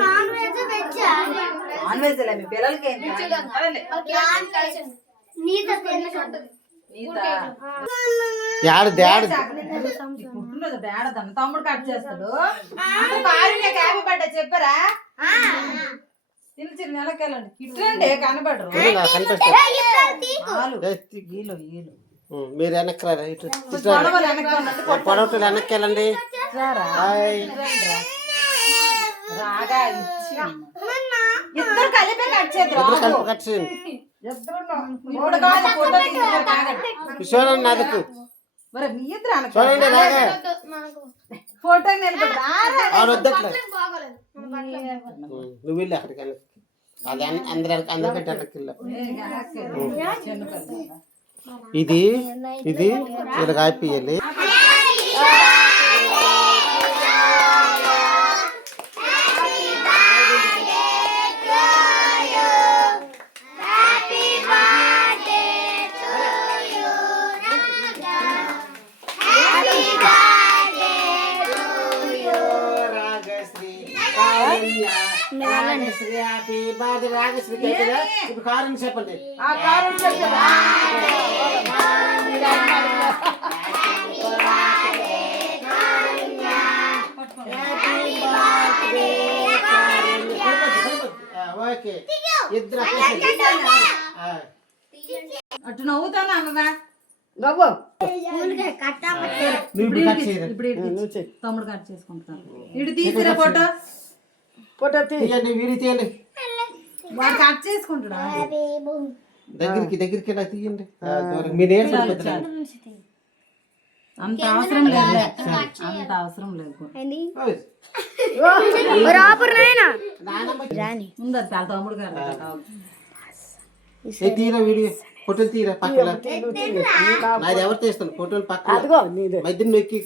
Non veg మీ పిల్లలకి తమ్ముడు cut చేస్తాడు. హ్యాపీ బర్త్డే చెప్పారా? చిన్న చిన్న నెలకెళ్ళండి ఇట్లండి కనబడరు. మీరు వెనక్కి పొడవటలు వెనక్కి వెళ్ళండి. ఇద్దరు కలిపి కట్ చేద్దాం. కట్ చేయండి. చూడండి అదకు చూడండి ఫోటో నువ్వు వెళ్ళి అక్కడికి వెళ్ళి అది అందరికంటే వెనక్కి ఇది ఇది ఇలా కాపియాలి. Happy birthday Ragashree. ఇప్పుడు కారణం చెప్పండి. ఓకే ఇద్దరు అటు నవ్వుతాను అమ్మగా. తమ్ముడు కట్ చేసుకుంటాను. ఇటు తీసిరా ఫోటో. ఫోటో తీయండి. వీడి తీయండి. వాడు కట్ చేసుకుంటాడా? దగ్గరికి ఇలా తీయండి. మీరేం అంత అవసరం లేదు. అంత అవసరం లేదు. ఉందా తమ్ముడు గారు తీరా వీడియో ఫోటోలు తీరా పక్కన. నాది ఎవరు తీస్తాను ఫోటోలు పక్కన మధ్యన నొక్కి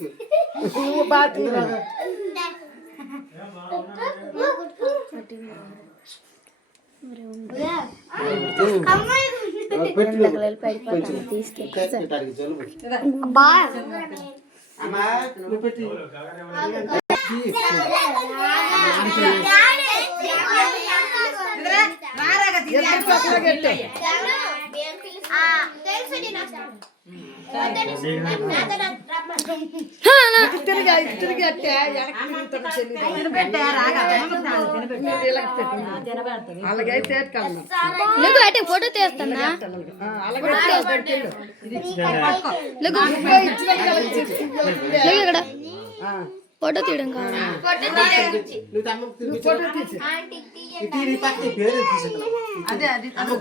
పెట్టి ఫోటో తీస్తున్నా ఫోటో తీయడం కావాలి.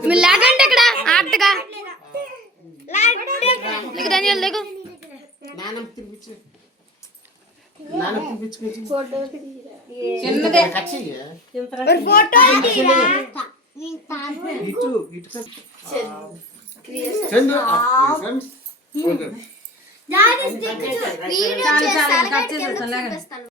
మీరు లేకండి ఇక్కడ ఆటగా ధన్యాలు లేకు. కట్ చేసేస్తాను.